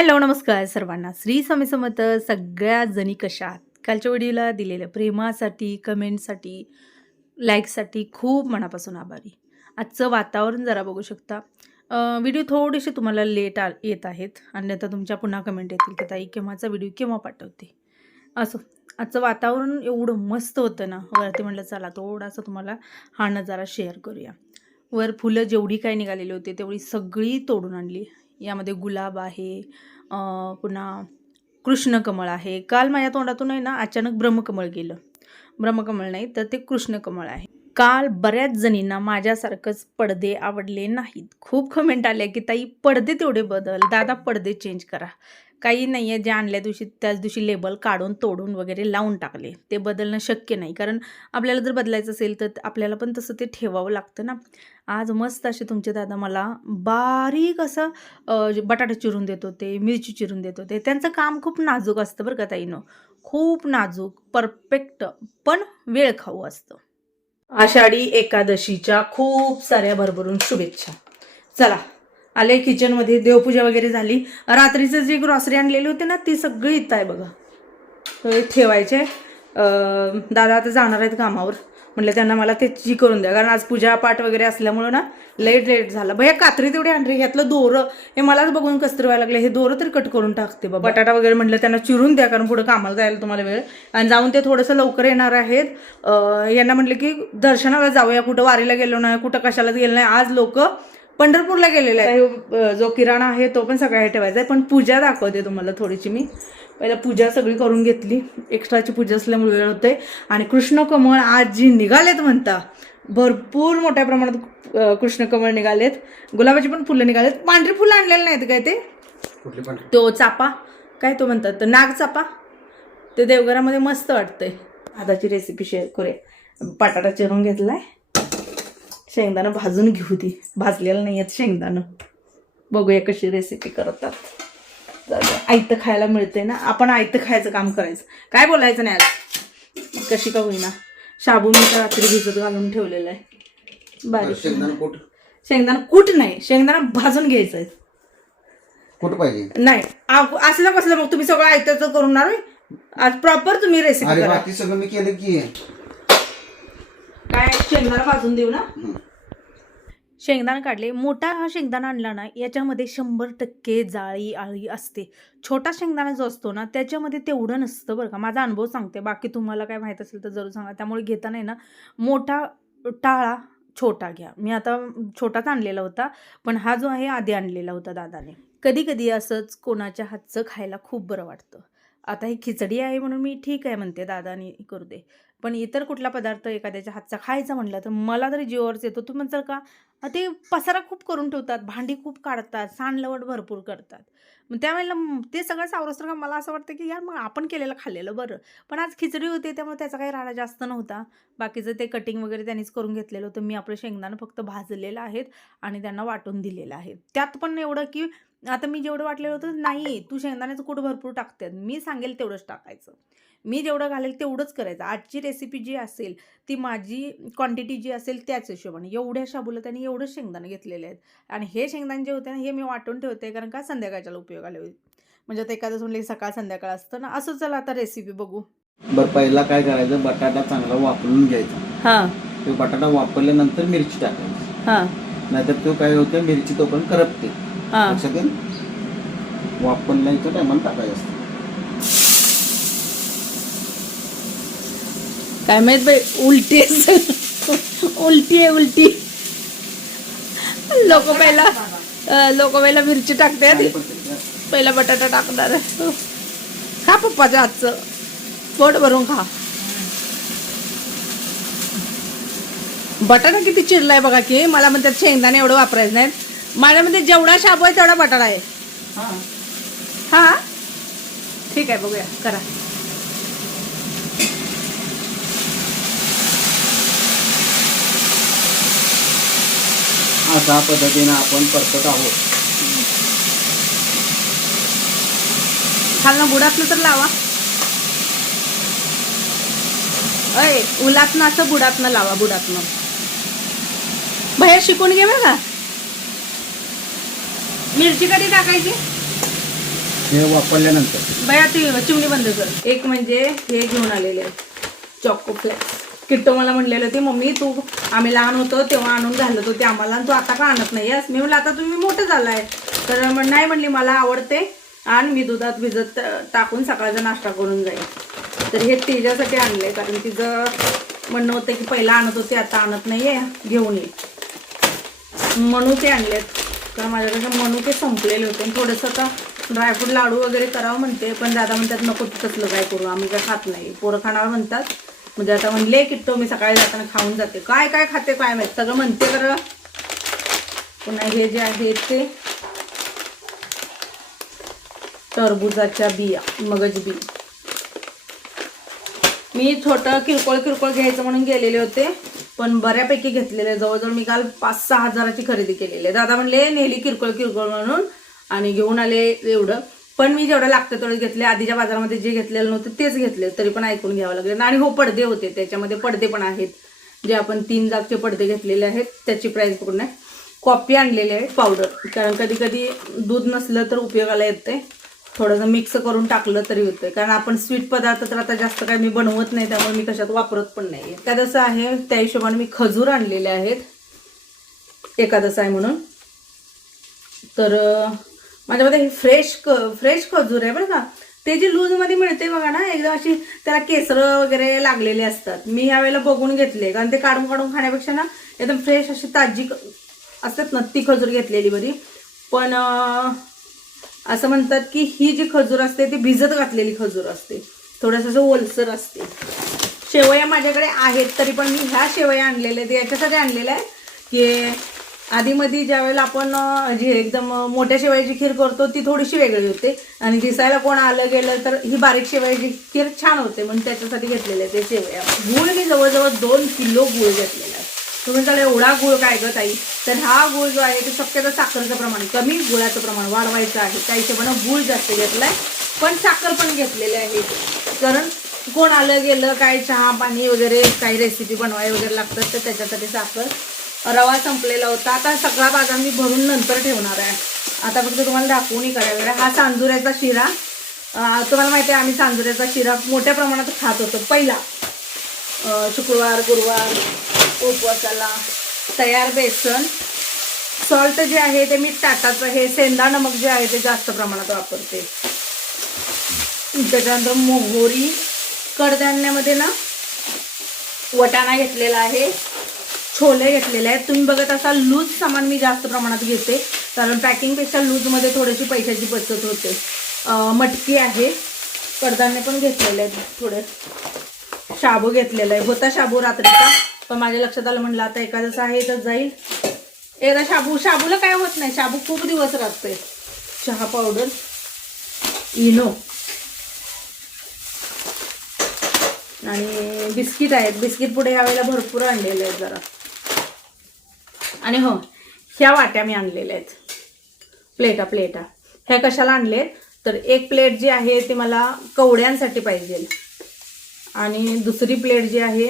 Hello, नमस्कार सर्वांना. श्री स्वामी समर्थ. सगळ्या जणी कशा आहात? कालच्या व्हिडिओला दिलेल्या प्रेमासाठी, कमेंटसाठी, लाईकसाठी खूप मनापासून आभारी. आजचं वातावरण जरा बघू शकता. व्हिडिओ थोडेसे तुम्हाला लेट येत आहेत आणि आता तुमच्या पुन्हा कमेंट येतील की ताई केव्हाचा व्हिडिओ केव्हा पाठवते. असं आजचं वातावरण एवढं मस्त होतं ना, वरती म्हटलं चला थोडासा तुम्हाला हा नजारा शेअर करूया. वर फुलं जेवढी काही निघालेली होती तेवढी सगळी तोडून आणली. यामध्ये गुलाब आहे, पुन्हा कृष्णकमळ आहे. काल माझ्या तोंडातून आहे ना अचानक ब्रह्मकमळ गेलं. ब्रह्मकमळ नाही तर ते कृष्णकमळ आहे. काल बऱ्याच जणींना माझ्यासारखंच पडदे आवडले नाहीत. खूप कमेंट आल्या की ताई पडदे तेवढे बदल, दादा पडदे चेंज करा. काही नाही आहे, जे आणल्या दिवशी त्याच दिवशी लेबल काढून तोडून वगैरे लावून टाकले. ते बदलणं शक्य नाही, कारण आपल्याला जर बदलायचं असेल तर आपल्याला पण तसं ते ठेवावं लागतं ना. आज मस्त असे तुमचे दादा मला बारीक असं बटाटा चिरून देत होते, मिरची चिरून देत होते. त्यांचं काम खूप नाजूक असतं बरं का ताईनं. खूप नाजूक, परफेक्ट, पण वेळ खाऊ असतं. आषाढी एकादशीच्या खूप साऱ्या भरभरून शुभेच्छा. चला आले किचनमध्ये, देवपूजा वगैरे झाली. रात्रीचं जी ग्रॉसरी आणलेली होती ना ती सगळी इथं आहे बघा, ठेवायचे. दादा आता जाणार आहेत कामावर, म्हटलं त्यांना मला त्याची करून द्या, कारण आज पूजा पाठ वगैरे असल्यामुळं ना लेट झाला. भैया कात्री तेवढी आणली, ह्यातलं दोरं हे मलाच बघून कसं व्हायला लागलं, हे दोरं तरी कट करून टाकते बाबा. बटाटा वगैरे म्हटलं त्यांना चिरून द्या, कारण पुढे कामाला जायला तुम्हाला वेळ, आणि जाऊन ते थोडंसं लवकर येणार आहेत. यांना म्हटलं की दर्शनाला जाऊया, कुठं वारीला गेलो नाही, कुठं कशालाच गेलो नाही. आज लोक पंढरपूरला गेलेला आहे. जो किराणा आहे तो पण सगळा ठेवायचा आहे, पण पूजा दाखवते तुम्हाला थोडीशी. मी पहिला पूजा सगळी करून घेतली, एक्स्ट्राची पूजा असल्यामुळे वेळ होते. आणि कृष्णकमळ आज जी निघालेत म्हणता, भरपूर मोठ्या प्रमाणात कृष्णकमळ निघालेत. गुलाबाची पण फुलं निघालेत. पांढरी फुलं आणलेली नाहीत काय ते, तो चापा काय तो म्हणतात, तर नागचापा, ते देवघरामध्ये मस्त वाटतंय. आताची रेसिपी शेअर करूया. बटाटा चिरून घेतलाय, शेंगदाणं भाजून घेऊ ती, भाजलेलं नाही आहेत शेंगदाणं. बघूया कशी रेसिपी करतात. आयतं खायला मिळते ना, आपण आयतं खायचं काम करायचं, काय बोलायचं नाही. आज कशी का होईना शाबू मी रात्री भिजत घालून ठेवलेलं आहे. बारीक शेंगदाणा कूट नाही, शेंगदाणा भाजून घ्यायचं आहे. कुठं पाहिजे नाही असलं कसलं, मग तुम्ही सगळं आयतं करणार. आज प्रॉपर तुम्ही रेसिपी करा. बाकी सगळं मी केलं की काय शेंगदाणा भाजून देऊ ना. शेंगदाणा काढले. मोठा हा शेंगदाणा आणला ना, याच्यामध्ये 100% जाळी आळी असते. छोटा शेंगदाणा जो असतो ना त्याच्यामध्ये तेवढं नसतं बरं का. माझा अनुभव सांगते, बाकी तुम्हाला काय माहीत असेल तर जरूर सांगा. त्यामुळे घेताना आहे ना मोठा टाळा, छोटा घ्या. मी आता छोटाच आणलेला होता, पण हा जो आहे आधी आणलेला होता दादाने. कधी कधी असंच कोणाच्या हातचं खायला खूप बरं वाटतं. आता ही खिचडी आहे म्हणून मी ठीक आहे म्हणते, दादानी करू दे. पण इतर कुठला पदार्थ एखाद्याच्या हातचा खायचा म्हटलं तर मला तरी जीवावरच येतो. तू म्हणसाल का, ते पसारा खूप करून ठेवतात, भांडी खूप काढतात, सांडलवट भरपूर करतात. मग त्यावेळेला ते सगळं सावरसतं का, मला असं वाटतं की यार मग आपण केलेलं खाल्लेलं बरं. पण आज खिचडी होती त्यामुळे त्याचा काही राडा जास्त नव्हता. बाकीचं ते कटिंग वगैरे त्यांनीच करून घेतलेलं होतं. मी आपलं शेंगदाणं फक्त भाजलेलं आहेत आणि त्यांना वाटून दिलेलं आहे. त्यात पण एवढं की आता मी जेवढं वाटलेलं होतं, नाही तू शेंगदाण्याचं कूट भरपूर टाकतात, मी सांगेल तेवढंच टाकायचं, मी जेवढं घालेल तेवढंच करायचं. आजची रेसिपी जी असेल ती माझी क्वांटिटी जी असेल त्याच हिशोबाने. एवढ्या शाबूला त्यांनी एवढंच शेंगदाणे घेतलेले आहेत. आणि हे शेंगदाणे जे होते ना हे मी वाटून ठेवते, कारण का संध्याकाळच्या उपयोगाला होईल. म्हणजे आता एखादं म्हणलं सकाळ संध्याकाळ असतं ना असं. चला आता रेसिपी बघू. बरं, पहिला काय करायचं, बटाटा चांगला वापरून घ्यायचा. हां, तो बटाटा वापरल्यानंतर मिरची टाकायची. हां, नाहीतर तो काय होतं, मिरची तो पण करपते. हां. लक्षात येईल, वापरल्याच्या टायमाला टाकायचं असतं. काय माहित बाई, उलटी उलटी आहे उलटी. लोक पहिला मिरची टाकतात, पहिला बटाटा टाकणार. खा पप्पाच्या हातचं, पोट भरून खा. बटाटा किती चिरलाय बघा की. मला म्हणतात शेंगदाणे एवढं वापरायचं नाही. माझ्यामध्ये जेवढा शाबू आहे तेवढा बटाटा आहे. हा ठीक आहे, बघूया करा. अशा पद्धतीने आपण परतत आहोत. खालनं बुडातनं तर लावा. अय उलातनं असं बुडातनं लावा, बुडातनं. बाहेर शिकून घे बघा. मिरची कधी टाकायची, हे वापरल्यानंतर बया ती चिमणी बंद कर. एक म्हणजे हे घेऊन आलेले चॉको फ्लेक्स. किट्टो मला म्हणलेलं होती, मम्मी तू आम्ही लहान होतो तेव्हा आणून घालत होते आम्हाला, आणि तू आता का आणत नाही आहेस. मी म्हणलं आता तुम्ही मोठं झालाय. तर नाही म्हणली मला आवडते आणि मी दुधात भिजत टाकून सकाळचा नाश्ता करून जाईल. तर हे तिच्यासाठी आणले, कारण तिचं म्हणणं होतं की पहिला आणत होते आता आणत नाही आहे, घेऊन ये. मनुके आणलेत, कारण माझ्याकडे मनुके संपलेले होते. थोडंसं आता ड्रायफ्रूट लाडू वगैरे करावं म्हणते, पण दादा म्हणतात नको तसलं काय करू, आम्ही काय खात नाही. पोरं खाणार म्हणतात. म्हणजे आता म्हणले किट्टो मी सकाळी जाताना खाऊन जाते. काय काय खाते काय माहित, सगळं म्हणते खरं. पुन्हा हे जे आहे ते टरबुजाच्या बिया, मगज बी. मी छोटं किरकोळ घ्यायचं म्हणून गेलेले होते, पण बऱ्यापैकी घेतलेले. जवळजवळ मी काल 5-6 हजाराची खरेदी केलेली आहे. दादा म्हणले नेली किरकोळ म्हणून आणि घेऊन आले एवढं. पण मी जेवढं लागतं तेवढं घेतले. आधीच्या बाजारामध्ये जे घेतलेलं नव्हतं तेच घेतले, तरी पण ऐकून घ्यावं लागलं. आणि हो, पडदे होते त्याच्यामध्ये, पडदे पण आहेत जे आपण 3 जागचे पडदे घेतलेले आहेत, त्याची प्राईस पूर्ण आहे. कॉफी आणलेली आहे पावडर, कारण कधी कधी दूध नसलं तर उपयोगाला येते. थोडंसं मिक्स करून टाकलं तरी होतं, कारण आपण स्वीट पदार्थ तर आता जास्त काही मी बनवत नाही, त्यामुळे मी कशात वापरत पण नाही. एकादश आहे त्या हिशोबाने मी खजूर आणलेले आहेत, एकादश आहे म्हणून. तर माझ्यामध्ये फ्रेश खजूर आहे बरं का. ते जे लूजमध्ये मिळते बघा ना, एकदम अशी त्याला केसर वगैरे लागलेले असतात. मी ह्यावेळेला बघून घेतले, कारण ते काढून खाण्यापेक्षा ना एकदम फ्रेश अशी ताजी असतात ना, ती खजूर घेतलेली बरी. पण असं म्हणतात की ही जी खजूर असते ती भिजत घातलेली खजूर असते, थोडंसं असं ओलसर असते. शेवया माझ्याकडे आहेत, तरी पण मी ह्या शेवया आणलेल्या आहेत. याच्यासाठी आणलेल्या आहे की आधीमध्ये ज्यावेळेला आपण जी एकदम मोठ्या शेवयाची खीर करतो ती थोडीशी वेगळी होते, आणि दिसायला कोण आलं गेलं तर ही बारीक शेवयाची खीर छान होते, म्हणून त्याच्यासाठी घेतलेले आहे ते शेवया. गूळ मी जवळजवळ 2 किलो गूळ घेतलेला आहे. तुम्ही त्याला एवढा गूळ काय ग ताई, तर हा गूळ जो आहे ते शक्यतो साखरेचं प्रमाण कमी, गुळाचं प्रमाण वाढवायचं आहे. त्या हिशोबानं गूळ जास्त घेतलाय, पण साखर पण घेतलेली आहे. कारण कोण आलं गेलं काय चहा पाणी वगैरे काही रेसिपी बनवायला वगैरे लागतात, तर त्याच्यासाठी साखर. रवा संपलेला होता, आता सगळा बाजार मी भरून नंतर ठेवणार आहे. आता फक्त तुम्हाला दाखवूनही करायला. हा सांजुऱ्याचा शिरा, तुम्हाला माहिती आहे आम्ही सांजुऱ्याचा शिरा मोठ्या प्रमाणात खात होतो पहिला. शुक्रवार गुरुवार उपवासाला. तयार बेसन, सॉल्ट जे आहे ते मी टाटाचं, हे सेंदा नमक जे आहे ते जास्त प्रमाणात वापरते. त्याच्यानंतर मोहरी, कडधान्यामध्ये ना वटाणा घेतलेला आहे, छोले घेतलेले आहेत. तुम्ही बघत असाल लूज सामान मी जास्त प्रमाणात घेते, कारण पॅकिंगपेक्षा लूजमध्ये थोडीशी पैशाची बचत होते. मटकी आहे, कडधान्य पण घेतलेले आहेत थोडे. शाबू घेतलेला आहे, होता शाबू रात्रीचा, पण माझ्या लक्षात आलं म्हणलं आता एखादंच आहे तर जाईल एकदा. शाबूला काय होत नाही, शाबू खूप दिवस राहते. चहा पावडर, इनो आणि बिस्किट आहेत. बिस्किट पुढे यावेळेला भरपूर आणलेले आहेत जरा. आणि हो, ह्या वाट्या मी आणलेल्या आहेत, प्लेटा. ह्या कशाला आणले तर एक प्लेट जी आहे ती मला कवड्यांसाठी पाहिजे, आणि दुसरी प्लेट जी आहे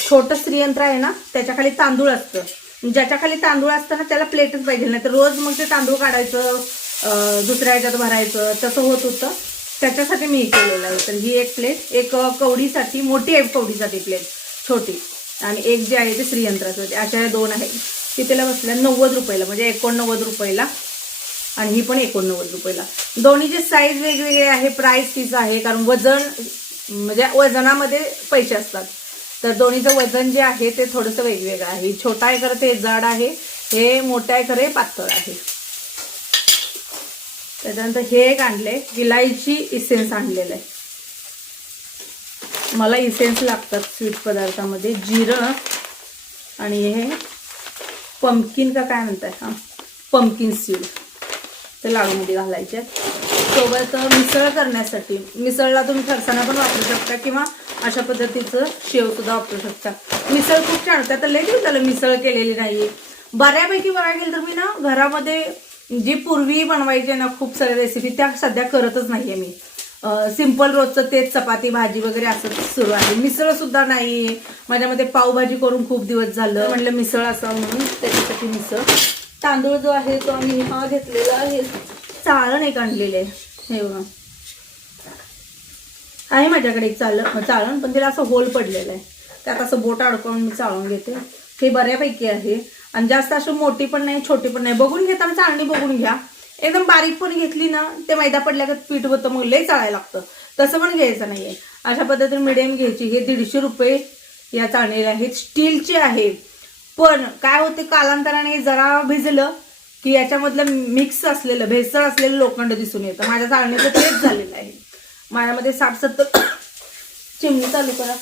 छोटं श्रीयंत्र आहे ना त्याच्या खाली तांदूळ असतं, ज्याच्या खाली तांदूळ असतं ना त्याला प्लेटच पाहिजे, नाही तर रोज मग ते तांदूळ काढायचं दुसऱ्या ह्याच्यात भरायचं तसं होत होतं. त्याच्यासाठी मी केलेलं आहे. तर ही एक प्लेट, एक कवडीसाठी मोठी आहे, कवडीसाठी प्लेट छोटी, आणि एक जे आहे ते श्रीयंत्रासाठी. अशा ह्या 2 आहेत. तिथेला बसल्या 90 रुपयाला, म्हणजे 89 रुपयाला, आणि ही पण 89 रुपयाला. दोन्हीचे साईज वेगवेगळे आहे, प्राइस तीच आहे, कारण वजन म्हणजे वजनामध्ये पैसे असतात. तर दोन्हीचं वजन जे आहे ते थोडंसं वेगवेगळं आहे. छोटा आहे खरं ते जाड आहे, हे मोठं आहे खरं पातळ आहे. त्याच्यानंतर हे एक आणले, इलायची इसेन्स आणलेलं आहे. मला इसेन्स लागतात स्वीट पदार्थामध्ये. जिरं आणि हे पंपकिन का काय म्हणताय, हां पंपकिन सीड, ते लाडूमध्ये घालायचे. सोबत मिसळ करण्यासाठी, मिसळला तुम्ही फरसाणा पण वापरू शकता किंवा अशा पद्धतीचं शेवसुद्धा वापरू शकता. मिसळ खूप छान होतं. आता लई दिवस झालं मिसळ केलेली नाही. बऱ्यापैकी बघायला गेलं तर मी ना घरामध्ये जी पूर्वी बनवायची ना खूप साऱ्या रेसिपी त्या सध्या करतच नाही आहे मी. सिंपल रोजचं तेच चपाती भाजी वगैरे असं सुरू आहे. मिसळसुद्धा नाही. माझ्यामध्ये पावभाजी करून खूप दिवस झालं, म्हटलं मिसळ असावं म्हणून त्याच्यासाठी मिसळ. तांदूळ जो आहे तो आम्ही हा घेतलेला आहे चाळण एक आणलेलं आहे, हे बघा आहे माझ्याकडे एक चाळण, पण तिला असं होल पडलेलं आहे, त्यात असं बोट अडकवून मी चाळून घेते. हे बऱ्यापैकी आहे आणि जास्त अशी मोठी पण नाही छोटी पण नाही. बघून घेताना चाळणी बघून घ्या. एकदम बारीक पण घेतली ना ते मैदा पडल्यागत पीठ होतं, मग लई चाळायला लागतं. तसं पण घ्यायचं नाहीये. अशा पद्धतीने मिडियम घ्यायची. हे 150 रुपये या चाळणीला आहेत, स्टीलचे आहे. पण काय होते कालांतराने जरा भिजलं की याच्यामधलं मिक्स असलेलं भेसळ असलेलं लोखंड दिसून येतं. माझ्या चाळणीचं तेच झालेलं आहे. माझ्यामध्ये 60-70 चिमणी चालू करा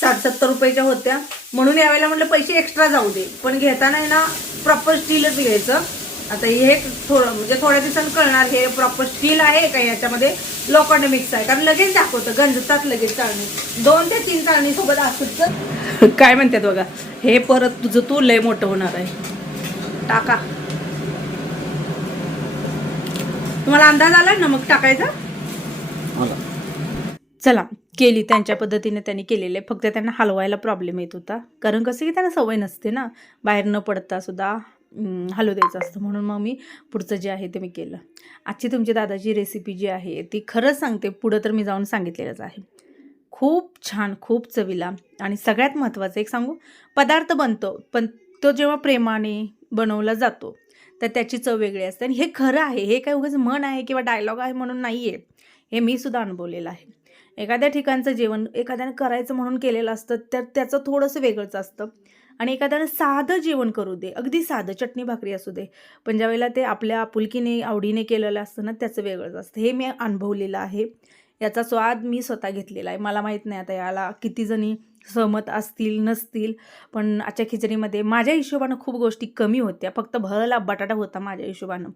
60-70 रुपयाच्या होत्या, म्हणून यावेळेला म्हटलं पैसे एक्स्ट्रा जाऊ दे, पण घेताना ना प्रॉपर स्टीलच घ्यायचं. आता हे थोडं म्हणजे थोड्या दिवसांनी कळणार हे प्रॉपर स्टील आहे का याच्यामध्ये लोखंड मिक्स आहे, कारण लगेच दाखवतं, गंजतात लगेच चाळणी. 2 ते 3 चाळणी सोबत असतं. काय म्हणतात बघा, हे परत तुझं तू लय मोठं होणार आहे. टाका. तुम्हाला अंदाज आला ना मग टाकायचा. चला केली त्यांच्या पद्धतीने त्यांनी केलेले. फक्त त्यांना हलवायला प्रॉब्लेम येत होता, कारण कसं की त्यांना सवय नसते ना, बाहेर न पडता सुद्धा हलवू द्यायचं असतं. म्हणून मग मी पुढचं जे आहे ते मी केलं. आजची तुमची दादाची रेसिपी जी आहे ती खरंच सांगते, पुढं तर मी जाऊन सांगितलेलंच आहे. खूप छान, खूप चवीला. आणि सगळ्यात महत्त्वाचं एक सांगू, पदार्थ बनतो पण तो जेव्हा प्रेमाने बनवला जातो तर त्याची चव वेगळी असते. आणि हे खरं आहे, हे काय उगाच म्हण आहे किंवा डायलॉग आहे म्हणून नाही आहे, हे मी सुद्धा अनुभवलेलं आहे. एखाद्या ठिकाणचं जेवण एखाद्याने करायचं म्हणून केलेलं असतं तर त्याचं थोडंसं वेगळंच असतं. आणि एखाद्यानं साधं जेवण करू दे, अगदी साधं चटणी भाकरी असू दे, पण ज्यावेळेला ते आपल्या आपुलकीने आवडीने केलेलं असतं ना त्याचं वेगळंच असतं. हे मी अनुभवलेलं आहे. याचा स्वाद मी स्वतः घेतलेला आहे. मला माहीत नाही आता याला किती जणी सहमत असतील नसतील, पण आजच्या खिचडीमध्ये माझ्या हिशोबानं खूप गोष्टी कमी होत्या. फक्त भरला बटाटा होता माझ्या हिशोबानं,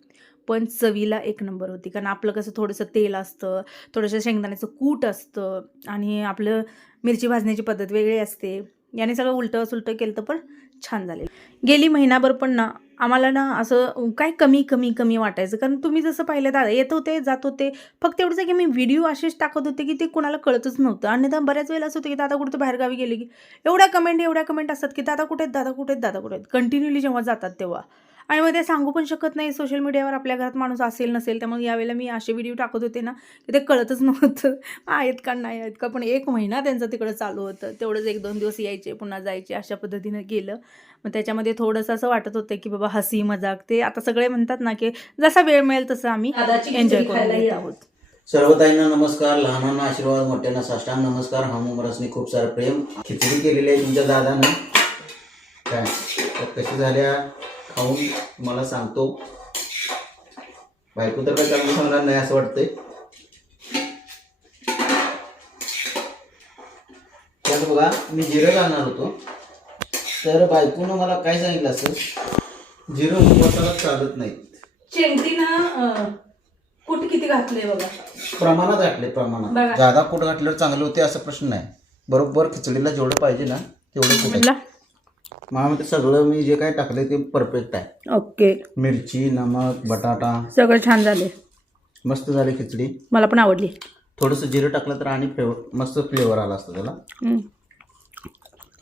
पण चवीला एक नंबर होती. कारण आपलं कसं थोडंसं तेल असतं, थोडंसं शेंगदाण्याचं कूट असतं आणि आपलं मिरची भाजण्याची पद्धत वेगळी असते. याने सगळं उलटं सुलटं केलं तर पण छान झालेलं. गेली महिनाभर पण ना आम्हाला ना असं काय कमी वाटायचं, कारण तुम्ही जसं पाहिलं दादा येत होते जात होते, फक्त एवढंच आहे की मी व्हिडिओ असेच टाकत होते की ते कुणाला कळतच नव्हतं. आणि आता बऱ्याच वेळेला असं होतं की दादा कुठं बाहेरगावी गेले की एवढ्या कमेंट असतात की दादा कुठे आहेत कंटिन्युअली जेव्हा जातात तेव्हा. आणि मग ते सांगू पण शकत नाही सोशल मीडियावर, आपल्या घरात माणूस असेल नसेल. त्यामुळे यावेळेला मी असे व्हिडिओ टाकत होते ना की ते कळतच नव्हतं आहेत का नाही आहेत का. पण 1 महिना त्यांचं तिकडं चालू होतं, तेवढंच 1-2 दिवस यायचे पुन्हा जायचे, अशा पद्धतीनं गेलं. मग त्याच्यामध्ये थोडंसं असं वाटत होतं की बाबा हसी मजाक ते आता सगळे म्हणतात ना की जसा वेळ मिळेल तसं आम्ही एन्जॉय करून घेत आहोत. सर्व ताईंना नमस्कार, लहानांना आशीर्वाद, मोठ्यांना साष्टांग नमस्कार. हमरसनी खूप सारं प्रेम. खिचडी केलेली आहे तुमच्या दादानं. काय तर कशी झाल्या खाऊन मला सांगतो. बायको तर काय चांगलं सांगणार नाही असं वाटतंय. त्यात बघा मी जिरं घालणार होतो, तर बायकोनं मला काय सांगितलं असं, जिरं उपवासाला चालत नाही. शेंगटीनं कूट किती घातले बघा, प्रमाणात घातले, प्रमाणात. जादा कूट घातल्यावर चांगले होते असं प्रश्न नाही. बरोबर खिचडीला जेवढं पाहिजे ना तेवढं कूट. मला सगळं मी जे काय टाकले ते परफेक्ट आहे. ओके. मिरची, नमक, बटाटा सगळं छान झाले, मस्त झाली खिचडी. मला पण आवडली. थोडंसं जिरं टाकलं तर आणि मस्त फ्लेवर आला असतं त्याला.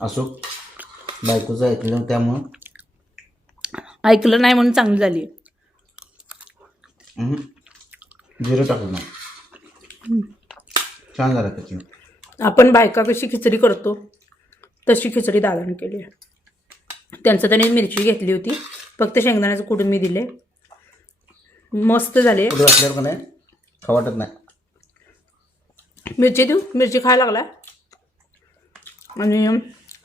असो, बायकोचं ऐकलं त्यामुळं. ऐकलं नाही म्हणून चांगली झाली. जिरं टाकलं नाही, छान झालं खिचडी. आपण बायका कशी खिचडी करतो तशी खिचडी दादाने केली. त्यांचं त्याने मिरची घेतली होती, फक्त शेंगदाण्याचं कूट मी दिले, मस्त झाले. कूट घातल्यावर का नाही खाऊ वाटत नाही. मिरची देऊ, मिरची खायला लागला. आणि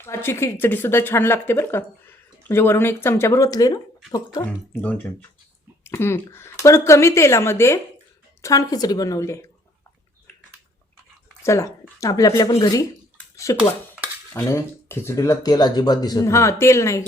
आजची खिचडी सुद्धा छान लागते बरं का, म्हणजे वरून 1 चमच्याभर ओतले ना फक्त, 2 चमचे. पण कमी तेलामध्ये छान खिचडी बनवली आहे. चला आपल्या पण घरी शिकवा. आणि खिचडीला तेल अजिबात दिसत नाही. हां, तेल नाही.